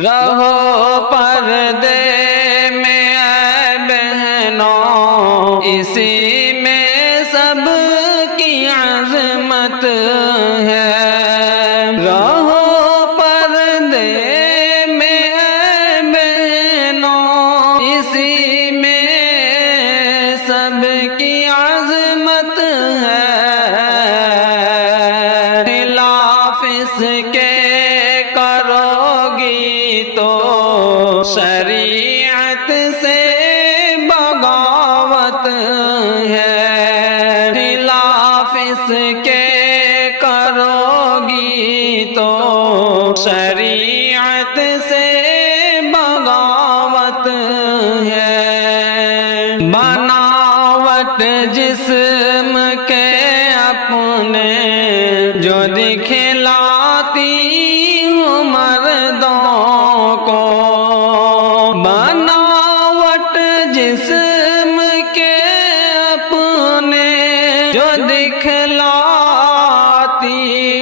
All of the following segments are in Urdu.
رہو پردے میں اے بہنوں، اسی میں سب کی عظمت ہے۔ رہو پردے میں اے بہنوں، اسی میں سب کی عظمت ہے۔ خلاف اس کے کرو گی تو شریعت سے بغاوت ہے۔ خلاف اس کے کرو گی تو شریعت سے بغاوت ہے۔ بناوٹ جسم کے اپنے جو دکھلاتی ہوں مردوں کو، بناوٹ جسم کے اپنے جو دکھلاتی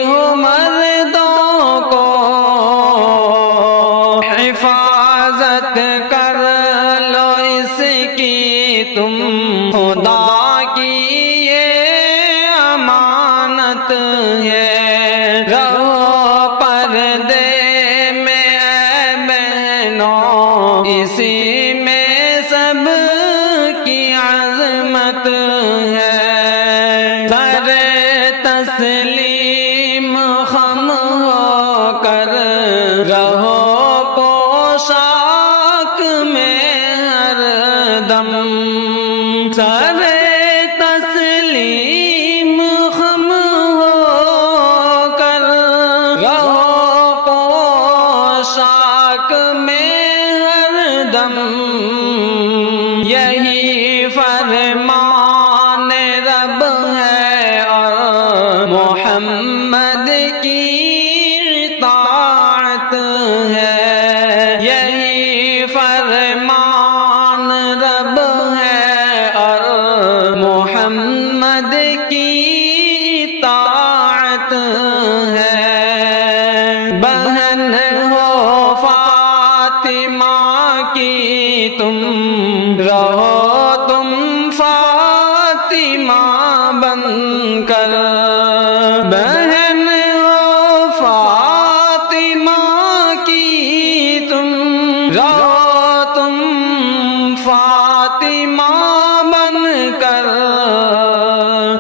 ہوں مردوں کو، حفاظت کر لو اس کی تم، خدا کی یہ امانت ہے۔ رہو پردے میں اے بہنوں، اسی میں سب کی عظمت ہے۔ سر تسلیم خم ہو کر رہو پوشاک میں ہر دم۔ سر تسلیم خم ہو کر رہو پوشاک میں ہر دم۔ یہی فرمان رب ہے اور محمد کی اطاعت ہے۔ یہی فرمان رب ہے اور محمد کی اطاعت ہے۔ بہن ہو فاطمہ کی تم، رہو تم فاطمہ بن کر۔ بہن ہو فاطمہ کی تم، رہو تم فاطمہ بن کر۔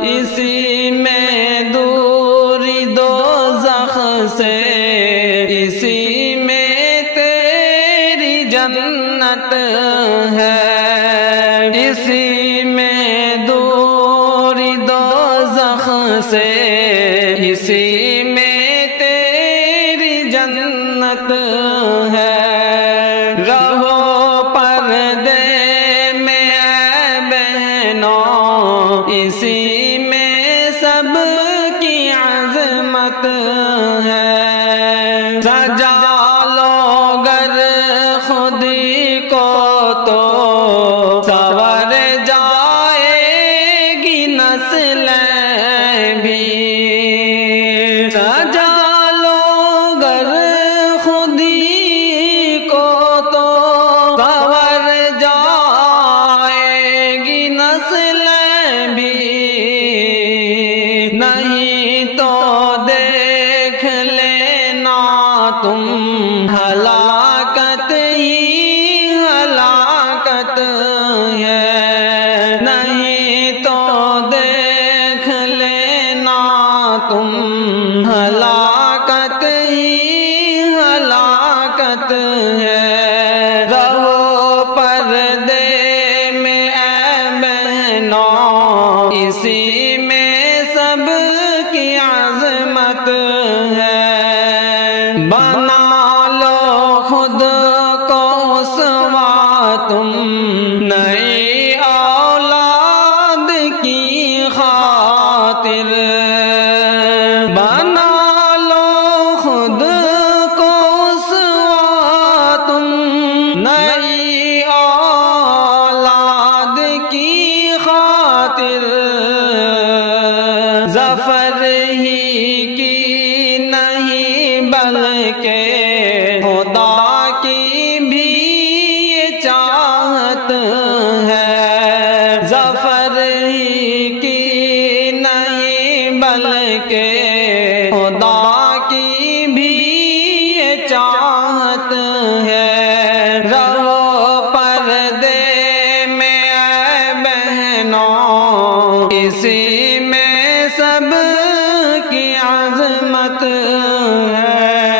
اسی میں دوری دوزخ سے، اسی میں تیری جنت ہے۔ اسی میں دوری دوزخ سے، اسی میں تیری جنت ہے۔ رہو پردے میں اے بہنوں، اسی میں سب کی عظمت ہے۔ سجا لو گر خودی کو تو سنور جائے گی نسلیں بھی۔ سجا لو گر خودی کو تو سنور جائے گی نسلیں بھی۔ نہیں تو دیکھ لینا تم ہلاکت ہی ہلاکت ہے۔ نہیں تو دیکھ لینا تم ہلاکت ہی ہلاکت ہے۔ رہو پردے میں اے بہنوں، اسی میں سب کی عظمت ہے۔ بنا لو خود کو اسوہ تم، نئی اولاد کی خاطر۔ بنا لو خود کو اسوہ تم، نئی اولاد کی خاطر۔ ظفر ہی کی نہیں بلکہ خدا ہی کی نہیں بلکہ خدا کی بھی یہ چاہت ہے۔ رہو پردے میں اے بہنوں، کسی